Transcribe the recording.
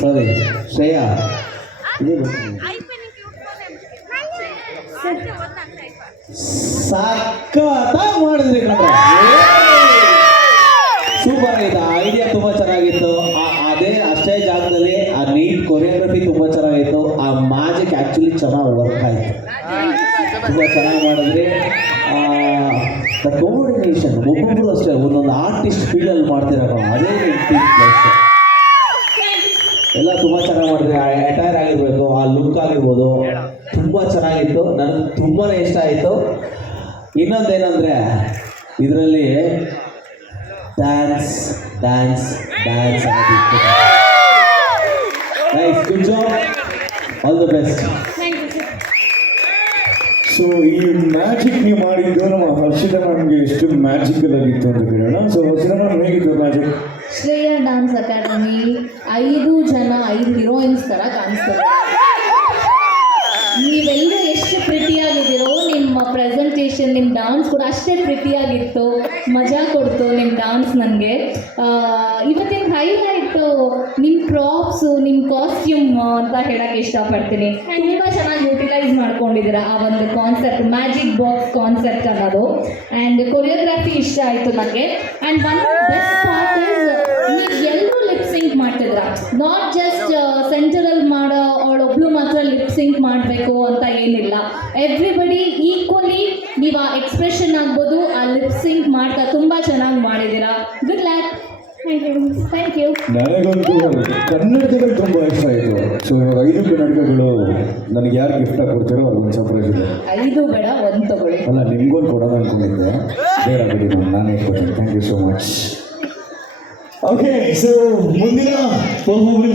ಸಾರಿ ಶ್ರೇಯಾ ಸಕ್ಕತ್ತಾಗಿ ಮಾಡಿದ್ರಿ ಕಣ್ರ, ಸೂಪರ್ ಆಗಿದೆ. ಐಡಿಯಾ ತುಂಬಾ ಚೆನ್ನಾಗಿತ್ತು. ಅದೇ ಅಷ್ಟೇ ಜಾಗದಲ್ಲಿ ಆ ನೀಟ್ ಕೊರಿಯೋಗ್ರಫಿ ತುಂಬಾ ಚೆನ್ನಾಗಿತ್ತು. ಆ ಮ್ಯಾಜಿಕ್ ಆಕ್ಚುಲಿ ಚೆನ್ನಾಗಿ ವರ್ಕ್ ಆಯ್ತು, ತುಂಬಾ ಚೆನ್ನಾಗಿ ಮಾಡಿದ್ರಿ. ದ ಕೋಆರ್ಡಿನೇಷನ್ ಒಬ್ಬೊಬ್ರು ಅಷ್ಟೇ ಒಂದೊಂದು ಆರ್ಟಿಸ್ಟ್ ಫೀಲಲ್ಲಿ ಮಾಡ್ತಿರೋ ಅದೇ ಎಲ್ಲ ತುಂಬ ಚೆನ್ನಾಗಿ ಮಾಡಿದ್ರಿ. ಆ ಅಟೈರ್ ಆಗಿರ್ಬೇಕು, ಆ ಲುಕ್ ಆಗಿರ್ಬೋದು ತುಂಬ ಚೆನ್ನಾಗಿತ್ತು. ನನಗೆ ತುಂಬಾ ಇಷ್ಟ ಆಯಿತು. ಇನ್ನೊಂದೇನೆಂದರೆ ಇದರಲ್ಲಿ ಡ್ಯಾನ್ಸ್ ಡ್ಯಾನ್ಸ್ ಡ್ಯಾನ್ಸ್ ಆಗಿತ್ತು. Nice, good job, all the best. So ಈ ಮ್ಯಾಜಿಕ್ ನೀವು ಮಾಡಿದ್ದು ನಮ್ಮ ಹರ್ಷಿತಾ ಮ್ಯಾಮ್ಗೆ ಎಷ್ಟು ಮ್ಯಾಜಿಕಲ್ ಆಗಿತ್ತು ಅಂತ ಕೇಳೋಣ. ಸೊ ಹರ್ಷಿತಾ ಮ್ಯಾಮ್ ಹೇಗಿತ್ತು ಮ್ಯಾಜಿಕ್? ಶ್ರೇಯಾ ಡ್ಯಾನ್ಸ್ ಅಕಾಡೆಮಿ 5 ಜನ 5 ಹೀರೋಯಿನ್ಸ್ ಥರ ಕಾಣಿಸ್ತಾರೆ. ನೀವೆಲ್ಲರೂ ಎಷ್ಟು ಪ್ರಿಟಿಯಾಗಿದ್ದೀರೋ, ನಿಮ್ಮ ಪ್ರೆಸೆಂಟೇಷನ್, ನಿಮ್ಮ ಡಾನ್ಸ್ ಕೂಡ ಅಷ್ಟೇ ಪ್ರಿಟಿಯಾಗಿತ್ತು. ಮಜಾ ಕೊಡ್ತು ನಿಮ್ಮ ಡಾನ್ಸ್ ನನಗೆ. ಇವತ್ತಿನ ಹೈಲೈಟು ನಿಮ್ಮ ಪ್ರಾಪ್ಸು, ನಿಮ್ಮ ಕಾಸ್ಟ್ಯೂಮ್ ಅಂತ ಹೇಳೋಕ್ಕೆ ಇಷ್ಟಪಡ್ತೀನಿ. ತುಂಬ ಚೆನ್ನಾಗಿ ಯೂಟಿಲೈಸ್ ಮಾಡ್ಕೊಂಡಿದ್ದೀರಾ ಆ ಒಂದು ಕಾನ್ಸೆಪ್ಟ್, ಮ್ಯಾಜಿಕ್ ಬಾಕ್ಸ್ ಕಾನ್ಸೆಪ್ಟ್ ಅನ್ನೋದು. ಆ್ಯಂಡ್ ಕೊರಿಯೋಗ್ರಫಿ ಇಷ್ಟ ಆಯಿತು ನನಗೆ. And one best part is ನೀವು ಎಲ್ಲರೂ ಲಿಪ್ ಸಿಂಕ್ ಮಾಡ್ತಿದ್ರ, ನಾಟ್ ಜಸ್ಟ್ ಸೆಂಟರಲ್ಲಿ ಮಾಡೋ ಅವಳೊಬ್ಳು ಮಾತ್ರ ಲಿಪ್ ಸಿಂಕ್ ಮಾಡಬೇಕು ಅಂತ ಏನಿಲ್ಲ. ಎವ್ರಿಬಡಿ ಈಕ್ವಲಿ ನೀವು ಆ ಎಕ್ಸ್ಪ್ರೆಷನ್ ಆಗ್ಬೋದು, ಆ ಲಿಪ್ ಸಿಂಕ್ ಮಾಡ್ತಾ ತುಂಬ ಚೆನ್ನಾಗಿ ಮಾಡಿದ್ದೀರಾ. Good luck. Thank you. ನನಗಂತೂ ಕನ್ನಡಕಗಳು ತುಂಬ ಇಷ್ಟ ಆಯಿತು. ಸೊ ಇವಾಗ 5 ಕನ್ನಡಕಗಳು ನನಗೆ ಯಾರು ಗಿಫ್ಟ್ ಕೊಡ್ತಾರೋ ಅದೊಂದು ಸರ್ಪ್ರೈಸ್ ಇದೆ. 5 ಬೇಡ, 1 ತಗೊಳ್ಳಿ. ಅಲ್ಲ, ನಿಮ್ಗೊಂದು ಕೊಡೋದು ಅಂದ್ಕೊಂಡಿದ್ದೆ, ಬೇಡ ಬಿಡಿ, ನಾನು ಇಟ್ಕೊತೀನಿ. Thank you so much. Okay, so ಮುಂದಿನ ಪರ್ಫಾರ್ಮೆನ್ಸ್